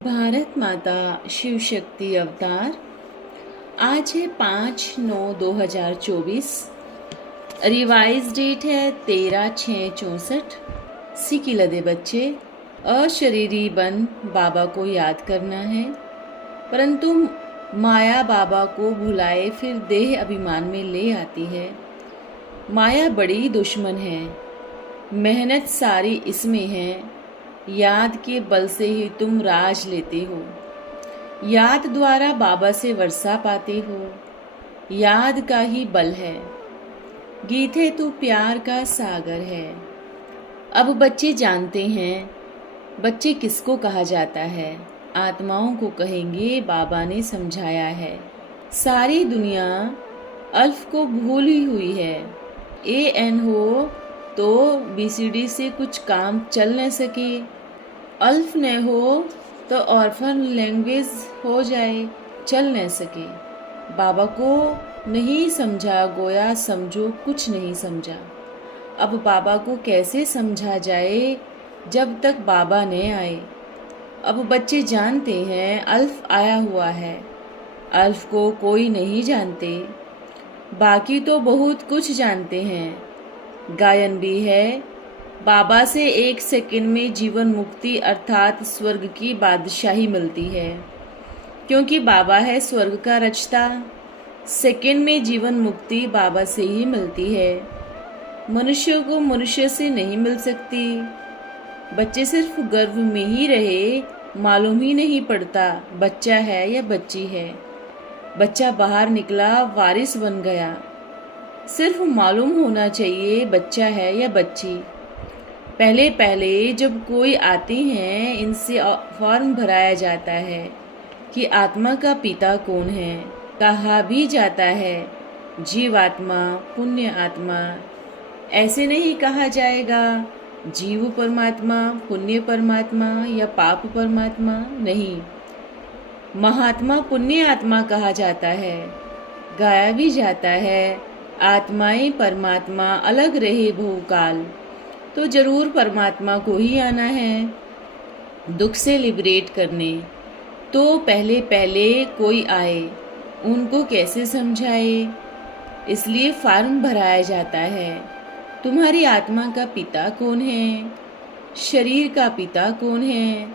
भारत माता शिव शक्ति अवतार। आज है 5/9/2024। रिवाइज डेट है 13/6/64। सीखी लदे बच्चे, अशरीरी बन बाबा को याद करना है, परंतु माया बाबा को भुलाए फिर देह अभिमान में ले आती है। माया बड़ी दुश्मन है, मेहनत सारी इसमें है। याद के बल से ही तुम राज लेते हो, याद द्वारा बाबा से वर्षा पाते हो। याद का ही बल है, गीत है तू प्यार का सागर है। अब बच्चे जानते हैं बच्चे किसको कहा जाता है। आत्माओं को कहेंगे, बाबा ने समझाया है। सारी दुनिया अल्फ को भूली हुई है। AN हो तो BCD से कुछ काम चल न सके, अल्फ न हो तो ऑर्फन लैंग्वेज हो जाए, चल न सके। बाबा को नहीं समझा, गोया समझो कुछ नहीं समझा। अब बाबा को कैसे समझा जाए जब तक बाबा न आए। अब बच्चे जानते हैं अल्फ आया हुआ है। अल्फ को कोई नहीं जानते, बाकी तो बहुत कुछ जानते हैं। गायन भी है, बाबा से 1 सेकंड में जीवन मुक्ति अर्थात स्वर्ग की बादशाही मिलती है, क्योंकि बाबा है स्वर्ग का रचता। सेकंड में जीवन मुक्ति बाबा से ही मिलती है, मनुष्य को मनुष्य से नहीं मिल सकती। बच्चे सिर्फ गर्भ में ही रहे, मालूम ही नहीं पड़ता बच्चा है या बच्ची है। बच्चा बाहर निकला, वारिस बन गया। सिर्फ मालूम होना चाहिए बच्चा है या बच्ची। पहले पहले जब कोई आते हैं, इनसे फॉर्म भराया जाता है कि आत्मा का पिता कौन है। कहा भी जाता है जीवात्मा, पुण्य आत्मा। ऐसे नहीं कहा जाएगा जीव परमात्मा, पुण्य परमात्मा या पाप परमात्मा, नहीं। महात्मा पुण्य आत्मा कहा जाता है। गाया भी जाता है आत्माएं परमात्मा अलग रहे बहुकाल, तो जरूर परमात्मा को ही आना है दुख से लिबरेट करने। तो पहले पहले कोई आए, उनको कैसे समझाए, इसलिए फॉर्म भराया जाता है। तुम्हारी आत्मा का पिता कौन है, शरीर का पिता कौन है।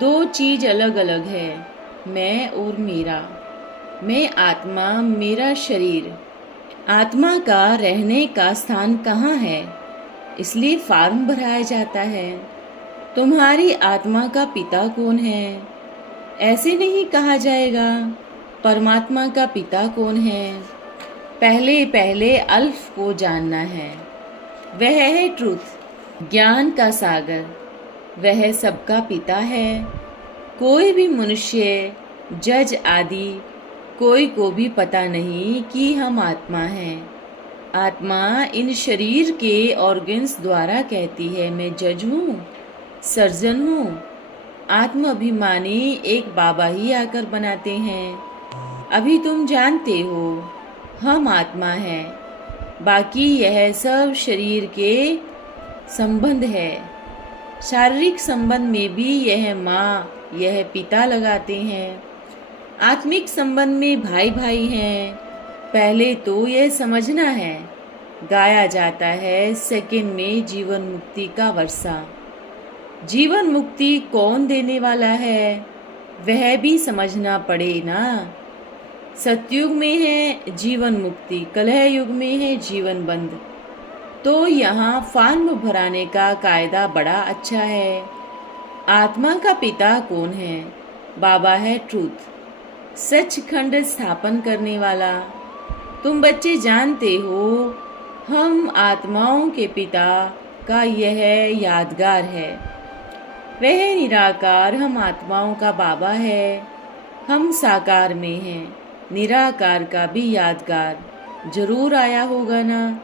2 चीज अलग अलग है, मैं और मेरा। मैं आत्मा, मेरा शरीर। आत्मा का रहने का स्थान कहाँ है, इसलिए फॉर्म भराया जाता है। तुम्हारी आत्मा का पिता कौन है, ऐसे नहीं कहा जाएगा परमात्मा का पिता कौन है। पहले पहले अल्फ को जानना है, वह है ट्रूथ, ज्ञान का सागर। वह सबका पिता है। कोई भी मनुष्य, जज आदि कोई को भी पता नहीं कि हम आत्मा हैं। आत्मा इन शरीर के ऑर्गन्स द्वारा कहती है मैं जज हूँ, सर्जन हूँ। आत्म अभिमानी एक बाबा ही आकर बनाते हैं। अभी तुम जानते हो हम आत्मा हैं, बाकी यह सब शरीर के संबंध है। शारीरिक संबंध में भी यह माँ, यह पिता लगाते हैं। आत्मिक संबंध में भाई भाई हैं। पहले तो यह समझना है। गाया जाता है सेकंड में जीवन मुक्ति का वर्षा। जीवन मुक्ति कौन देने वाला है, वह भी समझना पड़े ना। सतयुग में है जीवन मुक्ति, कलह युग में है जीवन बंद। तो यहाँ फॉर्म भराने का कायदा बड़ा अच्छा है। आत्मा का पिता कौन है, बाबा है ट्रूथ, सचखंड स्थापन करने वाला। तुम बच्चे जानते हो हम आत्माओं के पिता का यह यादगार है। वह निराकार हम आत्माओं का बाबा है। हम साकार में हैं, निराकार का भी यादगार जरूर आया होगा ना।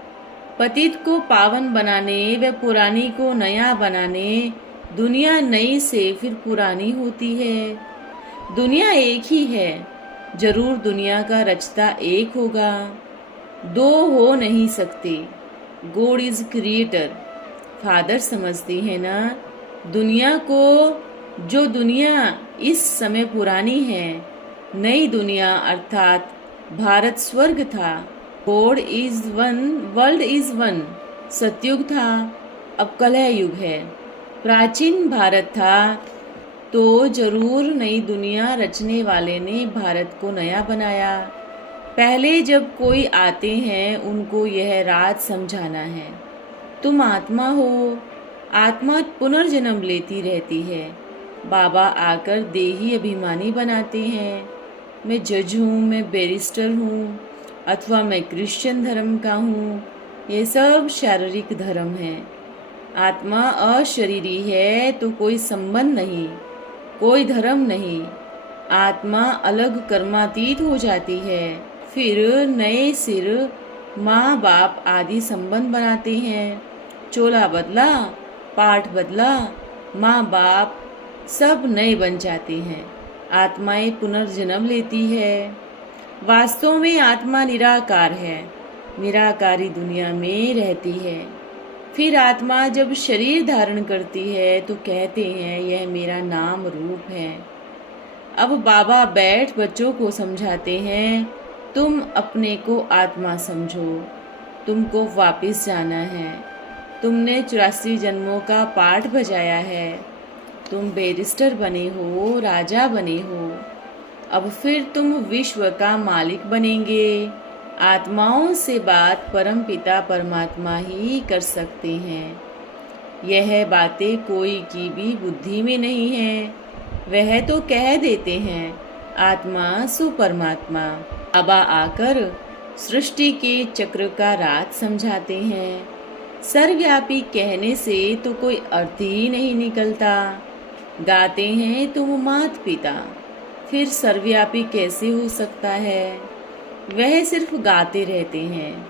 पतित को पावन बनाने व पुरानी को नया बनाने दुनिया नई से फिर पुरानी होती है। दुनिया एक ही है, जरूर दुनिया का रचता एक होगा। 2 हो नहीं सकते, गॉड इज क्रिएटर। फादर समझते हैं ना, दुनिया को, जो दुनिया इस समय पुरानी है, नई दुनिया अर्थात भारत स्वर्ग था। God is one, world is one, सतयुग था, अब कलह युग है। प्राचीन भारत था तो जरूर नई दुनिया रचने वाले ने भारत को नया बनाया। पहले जब कोई आते हैं उनको यह राज समझाना है, तुम आत्मा हो, आत्मा पुनर्जन्म लेती रहती है। बाबा आकर देही अभिमानी बनाते हैं, मैं जज हूँ, मैं बैरिस्टर हूँ, अथवा मैं क्रिश्चियन धर्म का हूँ। ये सब शारीरिक धर्म है। आत्मा अशरीरी है तो कोई संबंध नहीं, कोई धर्म नहीं। आत्मा अलग कर्मातीत हो जाती है, फिर नए सिर माँ बाप आदि संबंध बनाते हैं। चोला बदला, पाठ बदला, माँ बाप सब नए बन जाते हैं। आत्माएं पुनर्जन्म लेती है। वास्तव में आत्मा निराकार है, निराकारी दुनिया में रहती है। फिर आत्मा जब शरीर धारण करती है तो कहते हैं यह मेरा नाम रूप है। अब बाबा बैठ बच्चों को समझाते हैं, तुम अपने को आत्मा समझो, तुमको वापस जाना है। तुमने 84 जन्मों का पाठ बजाया है, तुम बैरिस्टर बने हो, राजा बने हो। अब फिर तुम विश्व का मालिक बनेंगे। आत्माओं से बात परमपिता परमात्मा ही कर सकते हैं। यह बातें कोई की भी बुद्धि में नहीं है, वह तो कह देते हैं आत्मा सु परमात्मा। बाबा आकर सृष्टि के चक्र का राज समझाते हैं। सर्वव्यापी कहने से तो कोई अर्थ ही नहीं निकलता। गाते हैं तुम मात पिता, फिर सर्वव्यापी कैसे हो सकता है? वह सिर्फ गाते रहते हैं,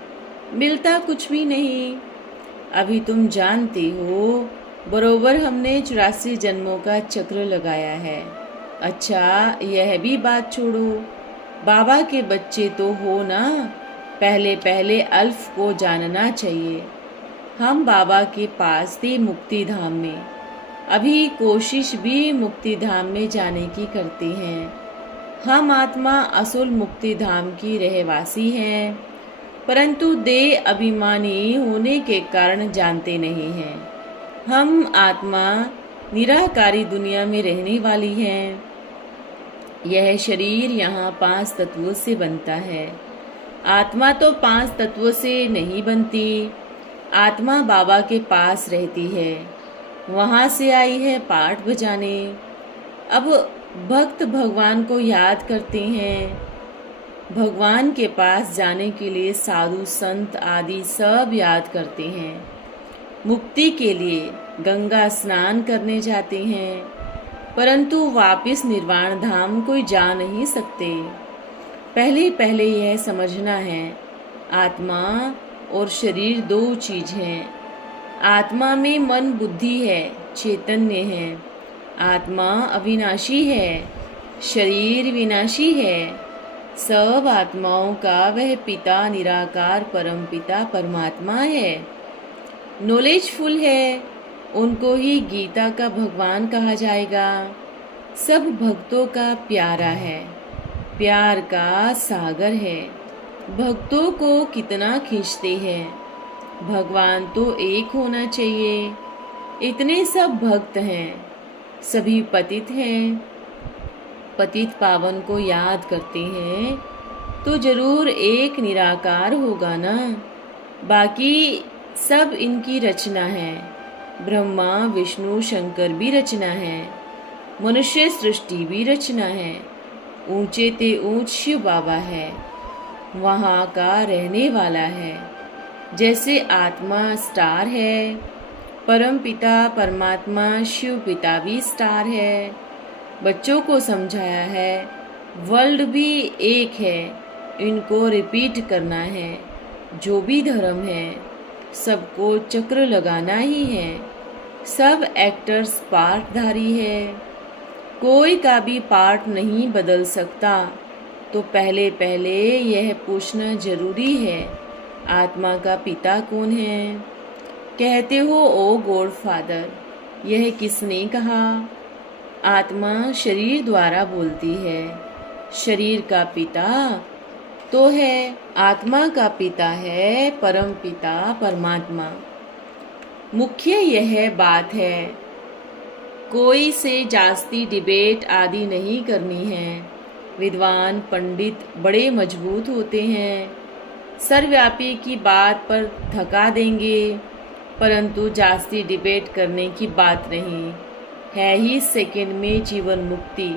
मिलता कुछ भी नहीं। अभी तुम जानते हो, बरोबर हमने 84 जन्मों का चक्र लगाया है। अच्छा, यह भी बात छोड़ो, बाबा के बच्चे तो हो ना, पहले पहले अल्फ को जानना चाहिए। हम बाबा के पास थे मुक्ति धाम में, अभी कोशिश भी मुक्ति धाम में जाने की करते हैं। हम आत्मा असुल मुक्ति धाम की रहवासी हैं, परंतु देह अभिमानी होने के कारण जानते नहीं हैं। हम आत्मा निराकारी दुनिया में रहने वाली हैं। यह शरीर यहाँ 5 तत्वों से बनता है। आत्मा तो 5 तत्वों से नहीं बनती। आत्मा बाबा के पास रहती है, वहाँ से आई है पाठ बजाने। अब भक्त भगवान को याद करते हैं। भगवान के पास जाने के लिए साधु संत आदि सब याद करते हैं। मुक्ति के लिए गंगा स्नान करने जाते हैं, परंतु वापस निर्वाण धाम कोई जा नहीं सकते। पहले पहले यह समझना है, आत्मा और शरीर 2 चीज हैं। आत्मा में मन बुद्धि है, चैतन्य है। आत्मा अविनाशी है, शरीर विनाशी है। सब आत्माओं का वह पिता निराकार परम पिता परमात्मा है। नॉलेजफुल है, उनको ही गीता का भगवान कहा जाएगा। सब भक्तों का प्यारा है, प्यार का सागर है। भक्तों को कितना खींचते हैं। भगवान तो एक होना चाहिए। इतने सब भक्त हैं, सभी पतित हैं। पतित पावन को याद करते हैं तो जरूर एक निराकार होगा ना। बाकी सब इनकी रचना है। ब्रह्मा विष्णु शंकर भी रचना है, मनुष्य सृष्टि भी रचना है। ऊंचे ते ऊंच शिव बाबा है, वहाँ का रहने वाला है। जैसे आत्मा स्टार है, परम पिता परमात्मा शिव पिता भी स्टार है। बच्चों को समझाया है, वर्ल्ड भी एक है, इनको रिपीट करना है। जो भी धर्म है सबको चक्र लगाना ही है। सब एक्टर्स पार्टधारी है, कोई का भी पार्ट नहीं बदल सकता। तो पहले पहले यह पूछना जरूरी है, आत्मा का पिता कौन है? कहते हो ओ गॉड फादर, यह किसने कहा? आत्मा शरीर द्वारा बोलती है। शरीर का पिता तो है, आत्मा का पिता है परम पिता परमात्मा। मुख्य यह बात है, कोई से जास्ती डिबेट आदि नहीं करनी है। विद्वान पंडित बड़े मजबूत होते हैं, सर्वव्यापी की बात पर थका देंगे, परंतु जास्ती डिबेट करने की बात नहीं है। ही सेकंड में जीवन मुक्ति।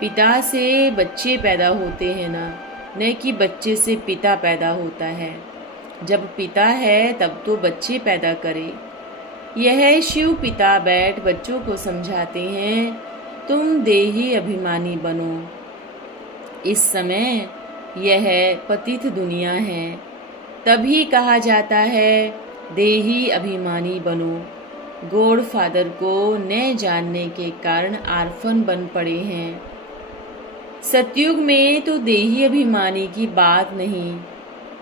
पिता से बच्चे पैदा होते हैं ना, न कि बच्चे से पिता पैदा होता है। जब पिता है तब तो बच्चे पैदा करे। यह शिव पिता बैठ बच्चों को समझाते हैं, तुम देही अभिमानी बनो। इस समय यह पतित दुनिया है, तभी कहा जाता है देही अभिमानी बनो। गॉड फादर को न जानने के कारण आर्फन बन पड़े हैं। सतयुग में तो देही अभिमानी की बात नहीं,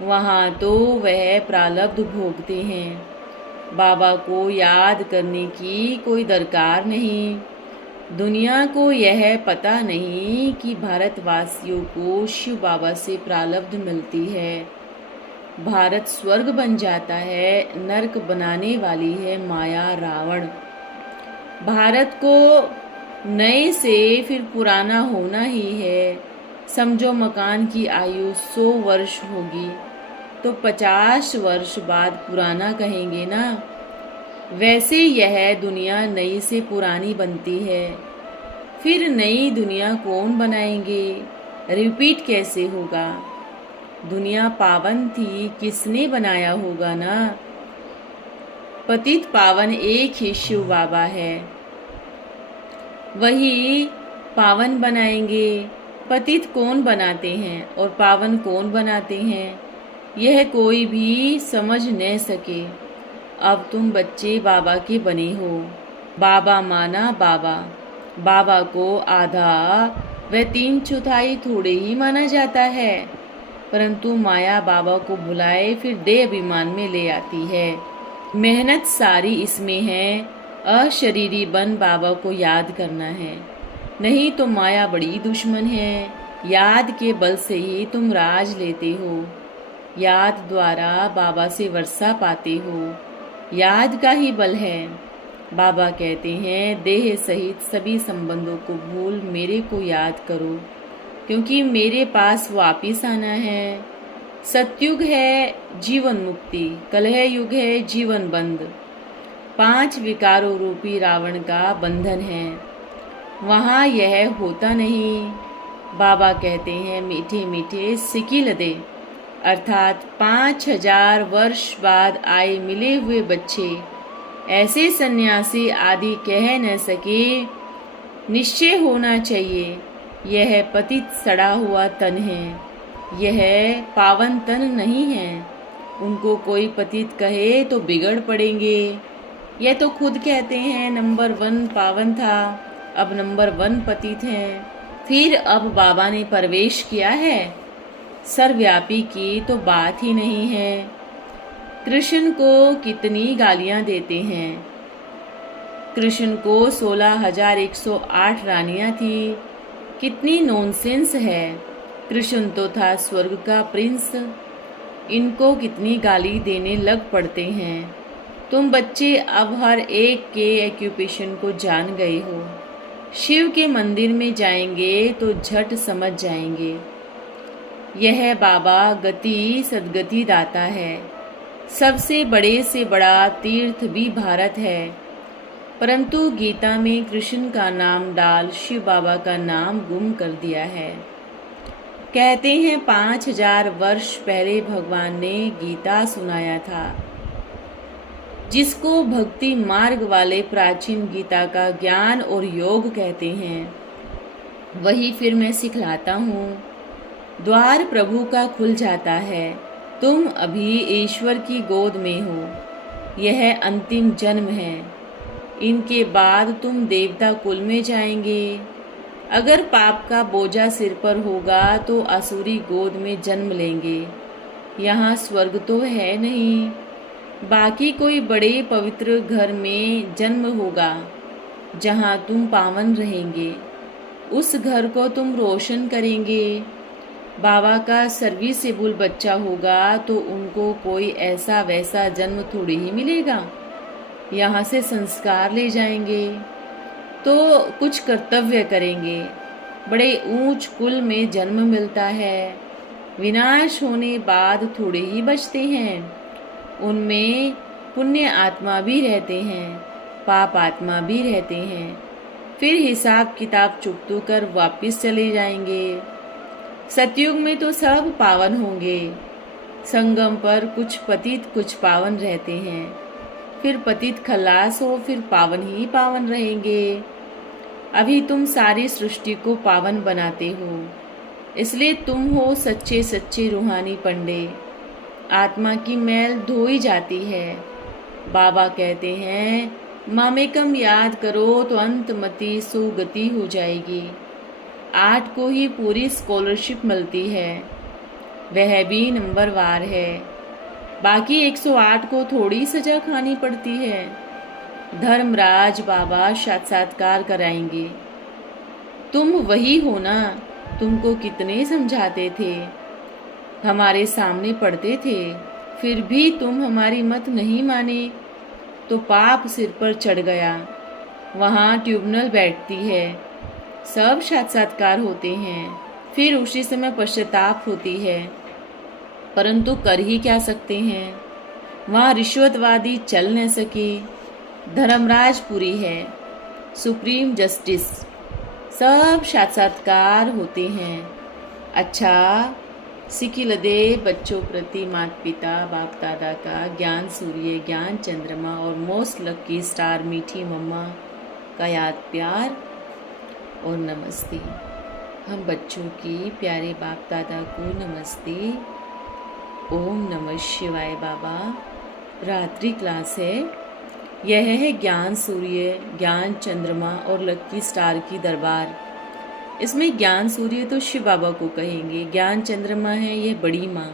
वहाँ तो वह प्रारब्ध भोगते हैं। बाबा को याद करने की कोई दरकार नहीं। दुनिया को यह पता नहीं कि भारतवासियों को शिव बाबा से प्रारब्ध मिलती है। भारत स्वर्ग बन जाता है, नरक बनाने वाली है माया रावण। भारत को नए से फिर पुराना होना ही है। समझो मकान की आयु 100 वर्ष होगी तो 50 वर्ष बाद पुराना कहेंगे ना। वैसे यह दुनिया नई से पुरानी बनती है। फिर नई दुनिया कौन बनाएंगे? रिपीट कैसे होगा? दुनिया पावन थी, किसने बनाया होगा ना। पतित पावन एक ही शिव बाबा है, वही पावन बनाएंगे। पतित कौन बनाते हैं और पावन कौन बनाते हैं, यह कोई भी समझ न सके। अब तुम बच्चे बाबा के बने हो। बाबा माना बाबा, बाबा को आधा व 3/4 थोड़े ही माना जाता है, परंतु माया बाबा को बुलाए फिर देह अभिमान में ले आती है। मेहनत सारी इसमें है, अशरीरी बन बाबा को याद करना है। नहीं तो माया बड़ी दुश्मन है। याद के बल से ही तुम राज लेते हो। याद द्वारा बाबा से वर्षा पाते हो, याद का ही बल है। बाबा कहते हैं देह सहित सभी संबंधों को भूल मेरे को याद करो, क्योंकि मेरे पास वापिस आना है। सतयुग है जीवन मुक्ति, कलह युग है जीवन बंद। 5 विकारों रूपी रावण का बंधन है, वहाँ यह होता नहीं। बाबा कहते हैं मीठे मीठे सिकिल दे, अर्थात 5000 वर्ष बाद आए मिले हुए बच्चे ऐसे सन्यासी आदि कह न सके। निश्चय होना चाहिए यह पतित सड़ा हुआ तन है, यह पावन तन नहीं है। उनको कोई पतित कहे तो बिगड़ पड़ेंगे। यह तो खुद कहते हैं नंबर 1 पावन था, अब नंबर 1 पतित है। फिर अब बाबा ने प्रवेश किया है, सर्वव्यापी की तो बात ही नहीं है। कृष्ण को कितनी गालियां देते हैं। कृष्ण को 16,108 रानियां थी, कितनी नॉनसेंस है। कृष्ण तो था स्वर्ग का प्रिंस, इनको कितनी गाली देने लग पड़ते हैं। तुम बच्चे अब हर एक के ऑक्यूपेशन को जान गए हो। शिव के मंदिर में जाएंगे तो झट समझ जाएंगे। यह बाबा गति सदगति दाता है। सबसे बड़े से बड़ा तीर्थ भी भारत है, परंतु गीता में कृष्ण का नाम डाल शिव बाबा का नाम गुम कर दिया है। कहते हैं 5000 वर्ष पहले भगवान ने गीता सुनाया था, जिसको भक्ति मार्ग वाले प्राचीन गीता का ज्ञान और योग कहते हैं, वही फिर मैं सिखलाता हूँ। द्वार प्रभु का खुल जाता है। तुम अभी ईश्वर की गोद में हो। यह अंतिम जन्म है, इनके बाद तुम देवता कुल में जाएंगे। अगर पाप का बोझा सिर पर होगा तो असुरी गोद में जन्म लेंगे। यहाँ स्वर्ग तो है नहीं, बाकी कोई बड़े पवित्र घर में जन्म होगा जहाँ तुम पावन रहेंगे। उस घर को तुम रोशन करेंगे। बाबा का सर्विसेबल बच्चा होगा तो उनको कोई ऐसा वैसा जन्म थोड़ी ही मिलेगा। यहाँ से संस्कार ले जाएंगे तो कुछ कर्तव्य करेंगे। बड़े ऊंच कुल में जन्म मिलता है। विनाश होने बाद थोड़े ही बचते हैं। उनमें पुण्य आत्मा भी रहते हैं, पाप आत्मा भी रहते हैं। फिर हिसाब किताब चुकतो कर वापस चले जाएंगे। सतयुग में तो सब पावन होंगे। संगम पर कुछ पतित कुछ पावन रहते हैं। फिर पतित खलास हो, फिर पावन ही पावन रहेंगे। अभी तुम सारी सृष्टि को पावन बनाते हो, इसलिए तुम हो सच्चे सच्चे रूहानी पंडे। आत्मा की मैल धोई जाती है। बाबा कहते हैं मामेकम याद करो तो अंतमति सुगति हो जाएगी। 8 को ही पूरी स्कॉलरशिप मिलती है, वह भी नंबरवार है। बाकी 108 को थोड़ी सजा खानी पड़ती है। धर्मराज बाबा साक्षात्कार कराएंगे। तुम वही हो ना, तुमको कितने समझाते थे, हमारे सामने पढ़ते थे, फिर भी तुम हमारी मत नहीं माने तो पाप सिर पर चढ़ गया। वहाँ ट्यूबनल बैठती है, सब साक्षात्कार होते हैं, फिर उसी समय पश्चाताप होती है, परंतु कर ही क्या सकते हैं। वहाँ रिश्वतवादी चल न सके। धर्मराजपुरी है, सुप्रीम जस्टिस, सब साक्षात्कार होते हैं। अच्छा, सिकिलदे बच्चों प्रति माता पिता बाप दादा का ज्ञान सूर्य, ज्ञान चंद्रमा और मोस्ट लकी स्टार मीठी मम्मा का याद प्यार और नमस्ते। हम बच्चों की प्यारे बाप दादा को नमस्ते। ओम नमः शिवाय। बाबा रात्रि क्लास है। यह है ज्ञान सूर्य, ज्ञान चंद्रमा और लक्की स्टार की दरबार। इसमें ज्ञान सूर्य तो शिव बाबा को कहेंगे, ज्ञान चंद्रमा है यह बड़ी माँ,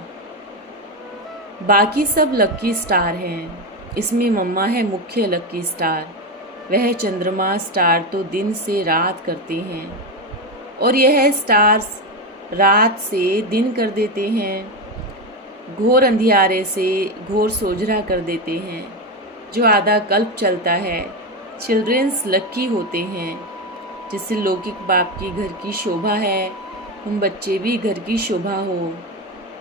बाकी सब लक्की स्टार हैं। इसमें मम्मा है मुख्य लक्की स्टार। वह चंद्रमा स्टार तो दिन से रात करते हैं और यह स्टार्स रात से दिन कर देते हैं, घोर अंधियारे से घोर सोजरा कर देते हैं। जो आधा कल्प चलता है चिल्ड्रंस लक्की होते हैं, जिससे लौकिक बाप की घर की शोभा है, उन बच्चे भी घर की शोभा हो।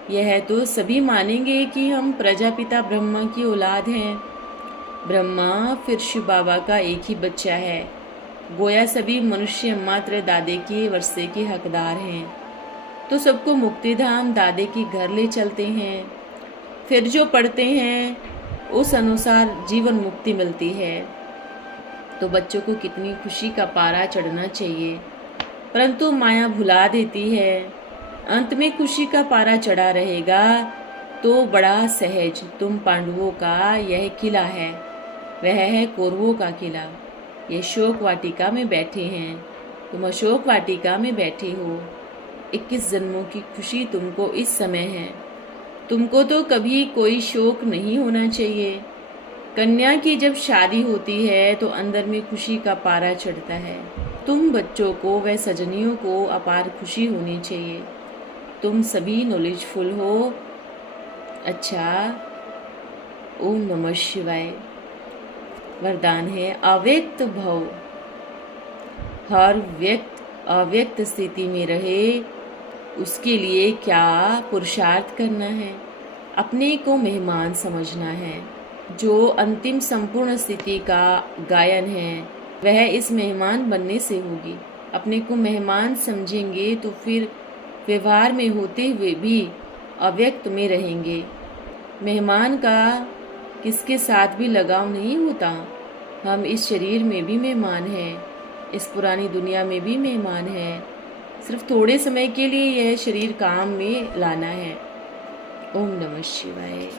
यह तो सभी मानेंगे कि हम प्रजापिता ब्रह्मा की औलाद हैं। ब्रह्मा फिर शिव बाबा का एक ही बच्चा है। गोया सभी मनुष्य मात्र दादे के वर्षे के हकदार हैं, तो सबको मुक्तिधाम दादे के घर ले चलते हैं। फिर जो पढ़ते हैं उस अनुसार जीवन मुक्ति मिलती है। तो बच्चों को कितनी खुशी का पारा चढ़ना चाहिए, परंतु माया भुला देती है। अंत में खुशी का पारा चढ़ा रहेगा तो बड़ा सहज। तुम पांडवों का यह किला है, वह है कौरवों का किला। ये शोक वाटिका में बैठे हैं, तुम अशोक वाटिका में बैठे हो। 21 जन्मों की खुशी तुमको इस समय है। तुमको तो कभी कोई शोक नहीं होना चाहिए। कन्या की जब शादी होती है तो अंदर में खुशी का पारा चढ़ता है। तुम बच्चों को व सजनियों को अपार खुशी होनी चाहिए। तुम सभी नॉलेजफुल हो। अच्छा, ओम नमः शिवाय। वरदान है अव्यक्त भव। हर व्यक्त अव्यक्त स्थिति में रहे, उसके लिए क्या पुरुषार्थ करना है? अपने को मेहमान समझना है। जो अंतिम संपूर्ण स्थिति का गायन है वह इस मेहमान बनने से होगी। अपने को मेहमान समझेंगे तो फिर व्यवहार में होते हुए भी अव्यक्त में रहेंगे। मेहमान का किसके साथ भी लगाव नहीं होता। हम इस शरीर में भी मेहमान हैं, इस पुरानी दुनिया में भी मेहमान हैं। सिर्फ थोड़े समय के लिए यह शरीर काम में लाना है। ओम नमः शिवाय।